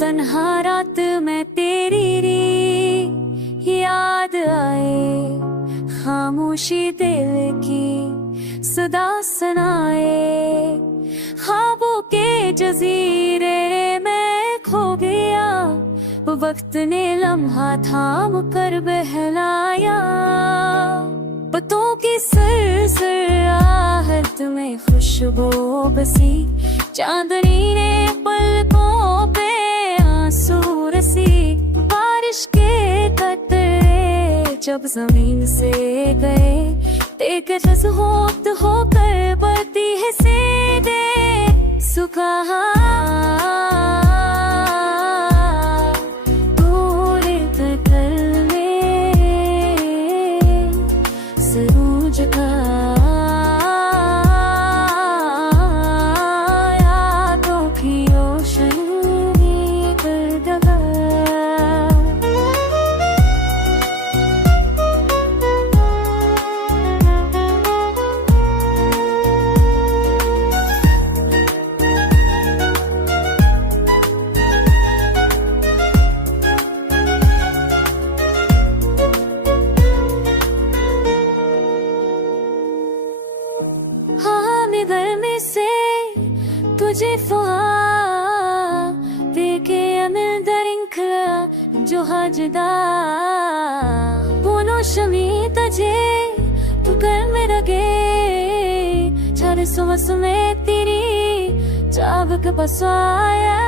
तन्हा रात में तेरी री याद आए, खामोशी दिल की सदा सुनाए। ख्वाबों के जजीरे में खो गया, वक्त ने लम्हा थाम कर बहलाया। पतों की सर आहट में खुशबू बसी, चांदनी ने पलकों पे आंसू रसी। बारिश के कतरे जब जमीन से गए, एक जज्बात होकर बढ़ती है सीधे सुखा। पूरे कर ले सूरज का यादों की रोशनी कर दगा। गर्मी से तुझे देखे अमिल दरिंखला जो हजदा बोनो शमी तजे तू कर में रगे छारे सुबह सुबह तेरी चाबक बसवाया।